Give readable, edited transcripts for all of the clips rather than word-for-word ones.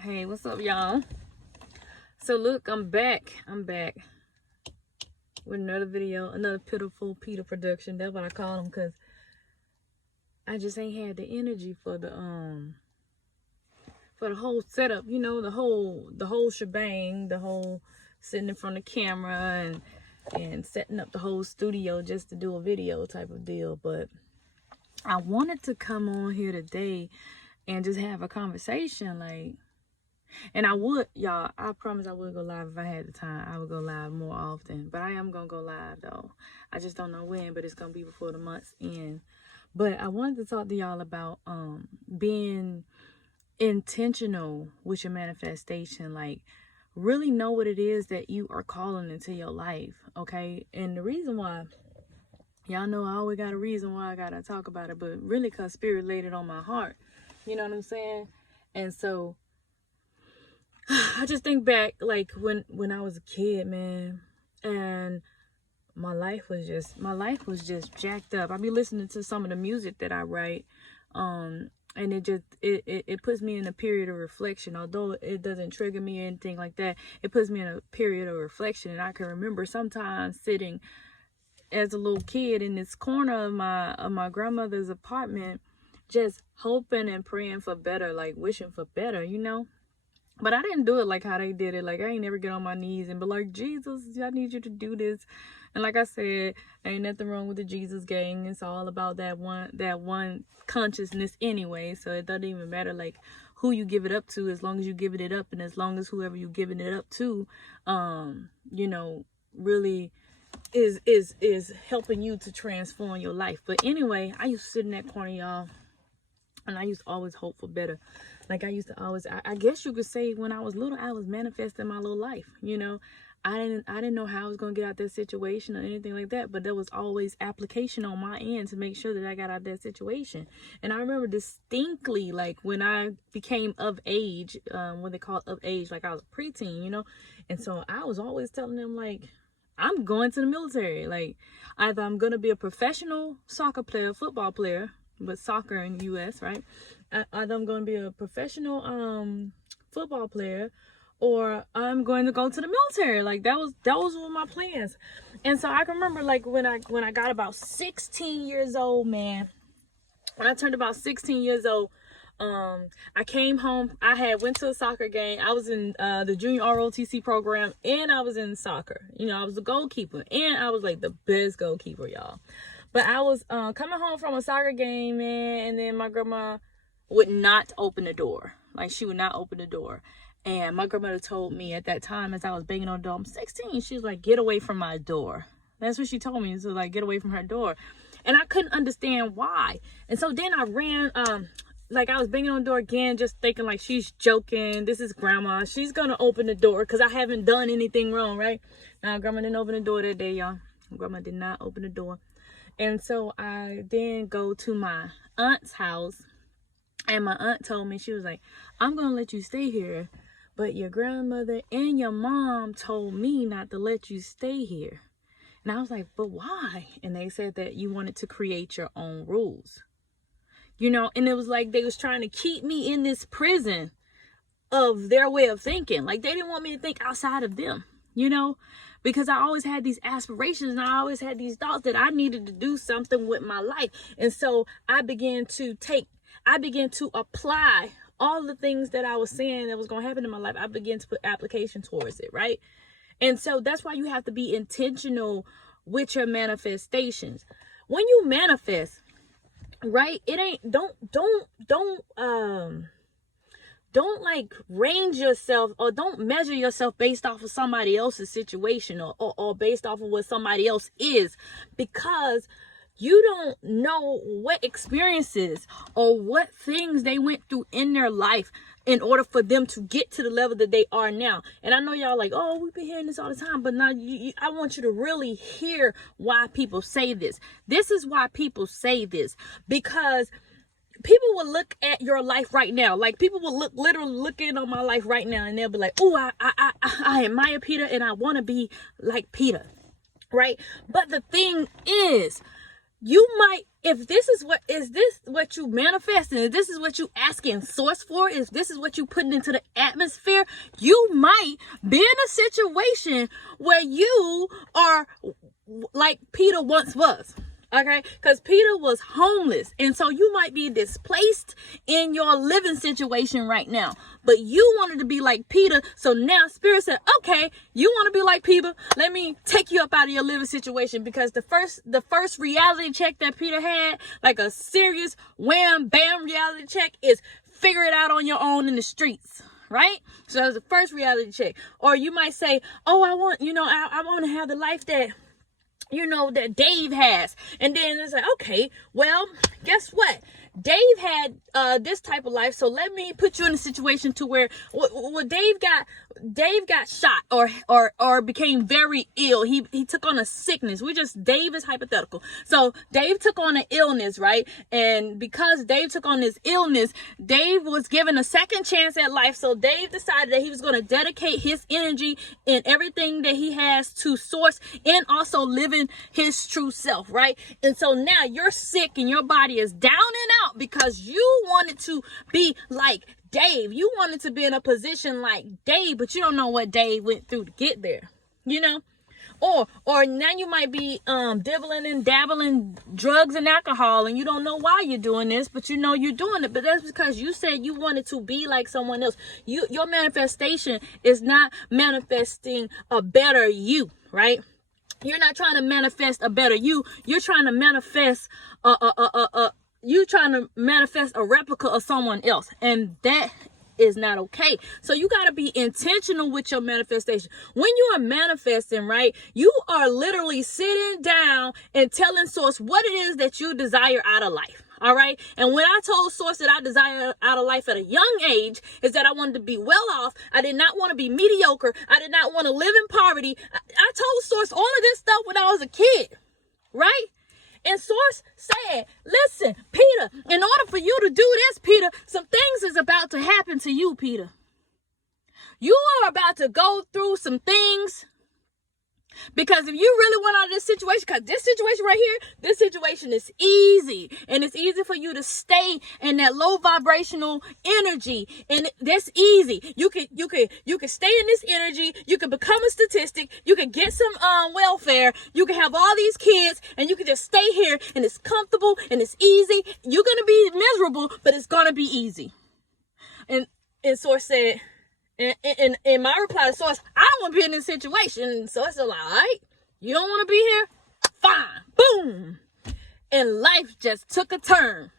Hey, what's up, y'all? So look, I'm back. With another video, another pitiful Peter production. That's what I call them, because I just ain't had the energy for the whole setup, the whole shebang, the whole sitting in front of the camera and setting up the whole studio just to do a video type of deal. But I wanted to come on here today and just have a conversation, and I would, y'all, I promise I would go live if I had the time. I would go live more often. But I am going to go live, though. I just don't know when, but it's going to be before the month's end. But I wanted to talk to y'all about being intentional with your manifestation. Like, really know what it is that you are calling into your life, okay? And the reason why, y'all know I always got a reason why I got to talk about it. But really, because Spirit laid it on my heart. You know what I'm saying? And so I just think back, like, when I was a kid, man, and my life was just jacked up. I be listening to some of the music that I write, and it puts me in a period of reflection. Although it doesn't trigger me or anything like that, it puts me in a period of reflection. And I can remember sometimes sitting as a little kid in this corner of my grandmother's apartment, just hoping and praying for better, like wishing for better, But I didn't do it like how they did it. Like, I ain't never get on my knees and be like, Jesus, I need you to do this. And like I said, ain't nothing wrong with the Jesus gang. It's all about that one consciousness anyway. So it doesn't even matter, like, who you give it up to, as long as you giving it up, and as long as whoever you giving it up to, really is helping you to transform your life. But anyway, I used to sit in that corner, y'all, and I used to always hope for better. Like, I used to always, I guess you could say, when I was little, I was manifesting my little life, I didn't know how I was going to get out that situation or anything like that, but there was always application on my end to make sure that I got out that situation. And I remember distinctly, like, when I became of age, what they call of age, like I was a preteen, and so I was always telling them, like, I'm going to the military. Like, either I'm going to be a professional soccer player, football player, but soccer in the U.S., right? Either I'm going to be a professional football player, or I'm going to go to the military. Like, that was one of my plans. And so I can remember, like, when I got about 16 years old, man. When I turned about 16 years old, I came home. I had went to a soccer game. I was in the junior ROTC program, and I was in soccer. I was a goalkeeper, and I was like the best goalkeeper, y'all. But I was coming home from a soccer game, man, and then my grandma would not open the door. Like, she would not open the door. And my grandmother told me at that time, as I was banging on the door, I'm 16. She was like, get away from my door. That's what she told me. So, like, get away from her door. And I couldn't understand why. And so then I ran, like, I was banging on the door again, just thinking, like, she's joking. This is grandma. She's going to open the door because I haven't done anything wrong, right? Now, grandma didn't open the door that day, y'all. Grandma did not open the door. And so I then go to my aunt's house. And my aunt told me, she was like, I'm going to let you stay here, but your grandmother and your mom told me not to let you stay here. And I was like, but why? And they said that you wanted to create your own rules. And it was like they was trying to keep me in this prison of their way of thinking. Like, they didn't want me to think outside of them, because I always had these aspirations, and I always had these thoughts that I needed to do something with my life. And so I began to apply all the things that I was saying that was going to happen in my life. I began to put application towards it, right? And so that's why you have to be intentional with your manifestations. When you manifest, right, it ain't, don't like range yourself, or don't measure yourself based off of somebody else's situation, or based off of what somebody else is, because you don't know what experiences or what things they went through in their life in order for them to get to the level that they are now. And I know y'all like, oh, we've been hearing this all the time, but now I want you to really hear why people say this. This is why people say this, because people will look at your life right now. Like, people will literally look in on my life right now, and they'll be like, oh, I admire Peter, and I want to be like Peter, right? But the thing is, you might, if this is what you manifesting, if this is what you asking source for, if this is what you putting into the atmosphere, you might be in a situation where you are like Peter once was. Okay, because Peter was homeless, and so you might be displaced in your living situation right now, but you wanted to be like Peter. So now Spirit said, okay, you want to be like Peter, let me take you up out of your living situation. Because the first reality check that Peter had, like a serious wham bam reality check, is figure it out on your own in the streets. Right? So that's the first reality check. Or you might say, oh, I want to have the life that that Dave has. And then it's like, okay, well, guess what? Dave had this type of life, so let me put you in a situation to where Dave got shot or became very ill. He took on a sickness. Dave is hypothetical. So Dave took on an illness, right? And because Dave took on this illness, Dave was given a second chance at life. So Dave decided that he was going to dedicate his energy and everything that he has to source and also living his true self, right? And so now you're sick and your body is down and out because you wanted to be like Dave. You wanted to be in a position like Dave, but you don't know what Dave went through to get there, or now you might be dibbling and dabbling drugs and alcohol, and you don't know why you're doing this, but you're doing it. But that's because you said you wanted to be like someone else. Your manifestation is not manifesting a better you, right? You're not trying to manifest a better you. You're trying to manifest a replica of someone else, and that is not okay. So you got to be intentional with your manifestation. When you are manifesting, right, you are literally sitting down and telling source what it is that you desire out of life. All right. And when I told source that I desire out of life at a young age is that I wanted to be well off. I did not want to be mediocre. I did not want to live in poverty. I told source all of this stuff when I was a kid. Right. And source said, listen, Peter, in order for you to do this, Peter, some things is about to happen to you, Peter. You are about to go through some things. Because if you really want out of this situation, because this situation right here, this situation is easy. And it's easy for you to stay in that low vibrational energy. And that's easy. You can stay in this energy. You can become a statistic. You can get some welfare. You can have all these kids and you can just stay here and it's comfortable and it's easy. You're going to be miserable, but it's going to be easy. And Source said, and in my reply to Source, I don't want to be in this situation. And Source is like, all right, you don't want to be here? Fine. Boom. And life just took a turn.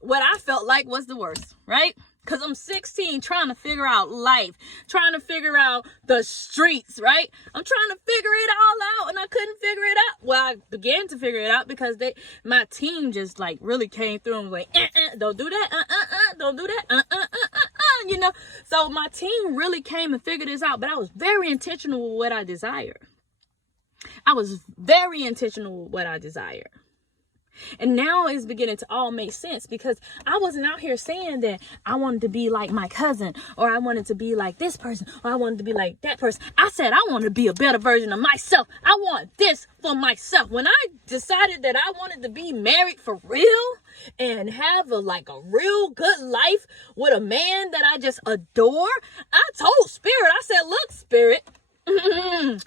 What I felt like was the worst, right? Because I'm 16 trying to figure out life, trying to figure out the streets, right? I'm trying to figure it all out and I couldn't figure it out. Well, I began to figure it out because my team just like really came through and was like, don't do that, don't do that, So my team really came and figured this out, but I was very intentional with what I desired. And now it's beginning to all make sense because I wasn't out here saying that I wanted to be like my cousin or I wanted to be like this person or I wanted to be like that person. I said I want to be a better version of myself. I want this for myself. When I decided that I wanted to be married for real and have a real good life with a man that I just adore, I told Spirit, I said, look, Spirit, I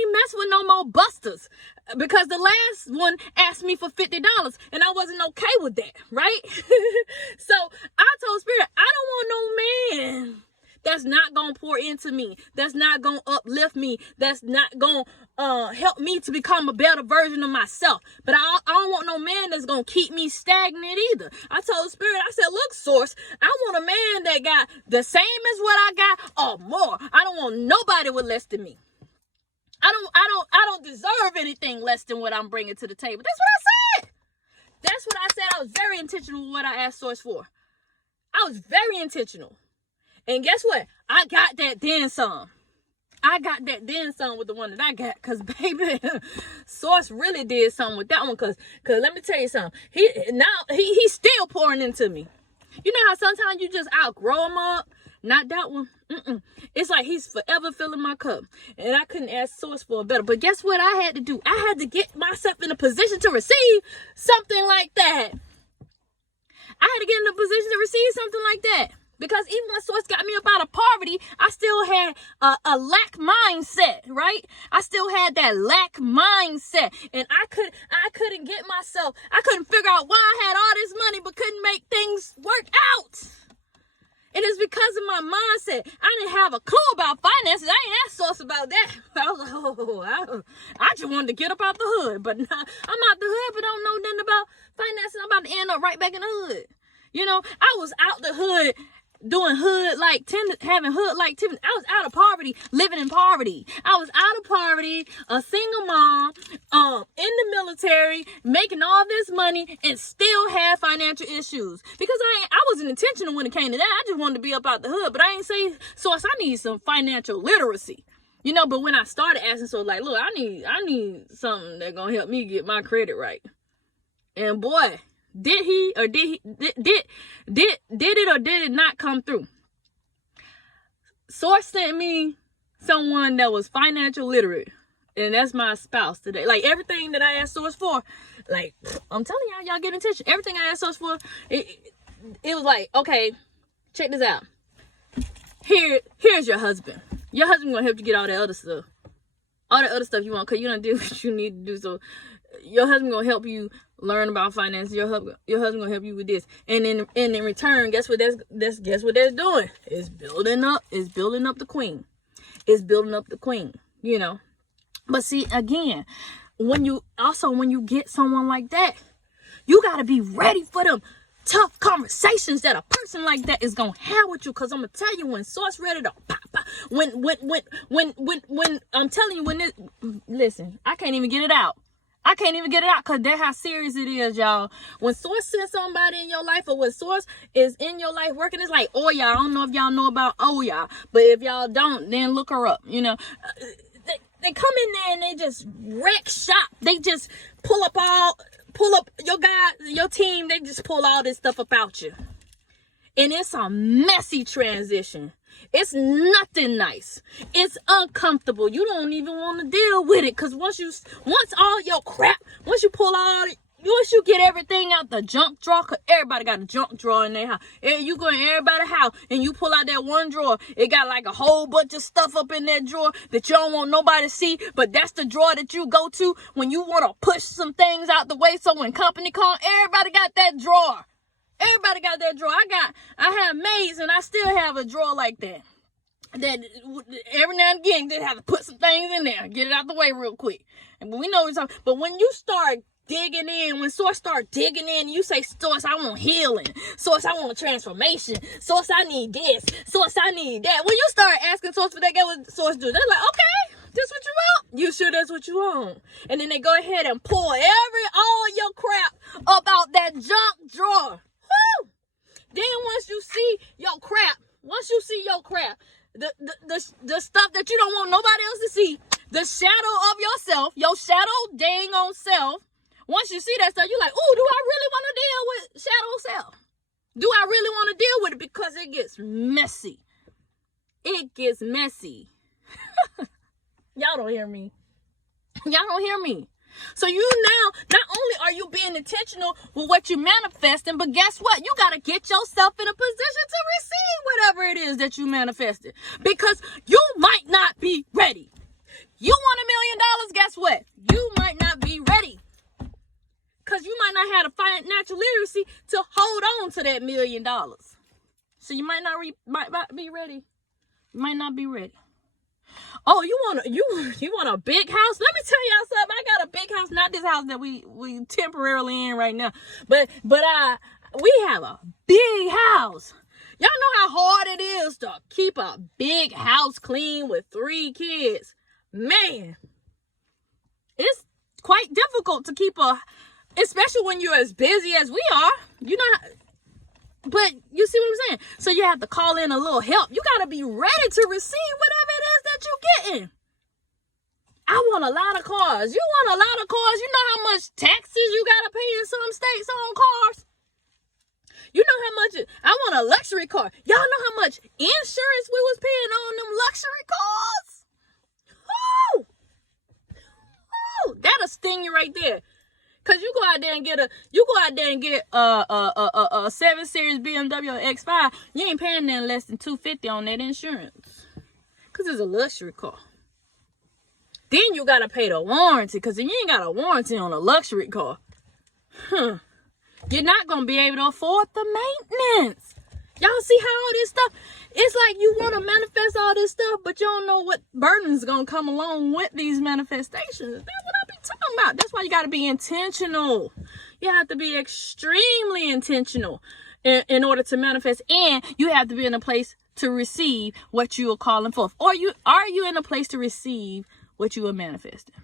ain't messing with no more busters. Because the last one asked me for $50 and I wasn't okay with that, right? So I told Spirit, I don't want no man that's not going to pour into me, that's not going to uplift me, that's not going to help me to become a better version of myself. But I don't want no man that's going to keep me stagnant either. I told Spirit, I said, look, Source, I want a man that got the same as what I got or more. I don't want nobody with less than me. I don't deserve anything less than what I'm bringing to the table. That's what I said. I was very intentional with what I asked Source for. I was very intentional. And guess what? I got that then some. With the one that I got. Because, baby, Source really did something with that one. Because let me tell you something. He's still pouring into me. You know how sometimes you just outgrow them up? Not that one. It's like he's forever filling my cup. And I couldn't ask Source for a better. But guess what I had to do? I had to get myself in a position to receive something like that. I had to get in a position to receive something like that. Because even when Source got me up out of poverty, I still had a lack mindset, right? I still had that lack mindset. And I couldn't get myself, I couldn't figure out why I had all this money but couldn't make things work out. And it's because of my mindset. I didn't have a clue about finances. I ain't asked Source about that. I was like, I just wanted to get up out the hood. But I'm out the hood, but don't know nothing about finances. I'm about to end up right back in the hood. You know, I was out the hood doing having hood-like activities. I was out of poverty, living in poverty. I was out of poverty, a single mom, in the military, making all this money, and still had financial issues. Because I wasn't intentional when it came to that. I just wanted to be up out the hood, but I ain't say, Source, I need some financial literacy. You know, but when I started asking, so like, look, I need something that's gonna help me get my credit right. And boy, did it or did it not come through? Source sent me someone that was financial literate, and that's my spouse today. Like everything that I asked Source for, like I'm telling y'all get attention. Everything I asked Source for, it was like, okay, check this out. Here's your husband. Your husband gonna help you get all that other stuff. All the other stuff you want, because you don't do what you need to do. So your husband gonna help you learn about finance. Your husband gonna help you with this, and in return, guess what that's doing? It's building up the queen. It's building up the queen. You know, but see, again, when you get someone like that, you gotta be ready for them tough conversations that a person like that is gonna have with you. Cause I'm gonna tell you, when Source ready to pop, when I'm telling you, listen, I can't even get it out. Because that's how serious it is, y'all. When Source sends somebody in your life, or when Source is in your life working, it's like Oya. I don't know if y'all know about Oya, but if y'all don't, then look her up. You know, they come in there and they just wreck shop. They just pull up your guys, your team. They just pull all this stuff about you. And it's a messy transition. It's nothing nice. It's uncomfortable. You don't even want to deal with it. Because once you get everything out the junk drawer, because everybody got a junk drawer in their house. You go in everybody's house and you pull out that one drawer. It got like a whole bunch of stuff up in that drawer that you don't want nobody to see. But that's the drawer that you go to when you want to push some things out the way. So when company comes, everybody got that drawer. Everybody got that drawer. I have maids, and I still have a drawer like that. That every now and again, they have to put some things in there, get it out the way real quick. And we know it's. But when you start digging in, when Source start digging in, you say, Source, I want healing. Source, I want a transformation. Source, I need this. Source, I need that. When you start asking Source for that, get what Source do? They're like, okay, this what you want? You sure that's what you want? And then they go ahead and pull all your crap up out that junk drawer. Woo! Then once you see your crap, the stuff that you don't want nobody else to see, the shadow of yourself, your shadow dang on self, once you see that stuff, you're like, ooh, do I really want to deal with shadow self? Do I really want to deal with it? Because it gets messy. It gets messy. Y'all don't hear me. So you now, not only are you being intentional with what you're manifesting, but guess what? You got to get yourself in a position to receive whatever it is that you manifested. Because you might not be ready. You want $1 million, guess what? You might not be ready. Because you might not have the financial literacy to hold on to that $1 million. So you might not be ready. You might not be ready. Oh, you want a big house? Let me tell y'all something. I got a big house, not this house that we temporarily in right now, but we have a big house. Y'all know how hard it is to keep a big house clean with 3 kids. Man, it's quite difficult to keep especially when you're as busy as we are. You know. But you see what I'm saying? So you have to call in a little help. You got to be ready to receive whatever it is that you're getting. I want a lot of cars. You want a lot of cars. You know how much taxes you got to pay in some states on cars? You know how much? I want a luxury car. Y'all know how much insurance and get a 7 Series BMW or X5, you ain't paying nothing less than $250 on that insurance. Cause it's a luxury car. Then you gotta pay the warranty, cause you ain't got a warranty on a luxury car. You're not gonna be able to afford the maintenance. Y'all see how all this stuff, it's like you want to manifest all this stuff, but you don't know what burdens gonna come along with these manifestations. That's what I be talking about. That's why you gotta be intentional. You have to be extremely intentional in order to manifest, and you have to be in a place to receive what you are calling forth. Or are you in a place to receive what you are manifesting?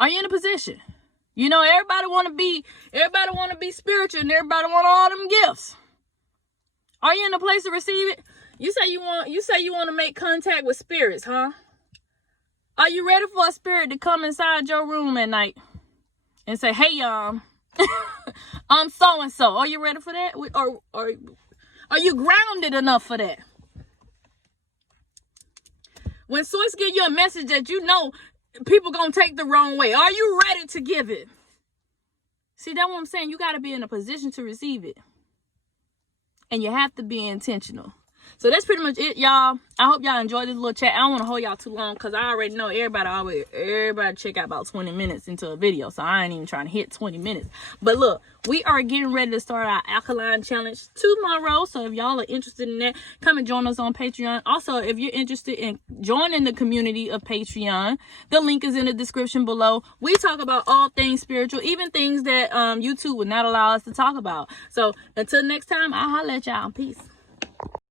Are you in a position? You know, everybody want to be spiritual, and everybody want all them gifts. Are you in a place to receive it? You say you want to make contact with spirits, huh? Are you ready for a spirit to come inside your room at night and say, "Hey, I'm so and so"? Are you ready for that? Or are you grounded enough for that? When source give you a message that you know people gonna take the wrong way, are you ready to give it? See, that's what I'm saying. You got to be in a position to receive it. And you have to be intentional. So that's pretty much it, y'all. I hope y'all enjoyed this little chat. I don't want to hold y'all too long because I already know everybody check out about 20 minutes into a video. So I ain't even trying to hit 20 minutes. But look, we are getting ready to start our alkaline challenge tomorrow. So if y'all are interested in that, come and join us on Patreon. Also, if you're interested in joining the community of Patreon, the link is in the description below. We talk about all things spiritual, even things that YouTube would not allow us to talk about. So until next time, I'll holler at y'all. Peace.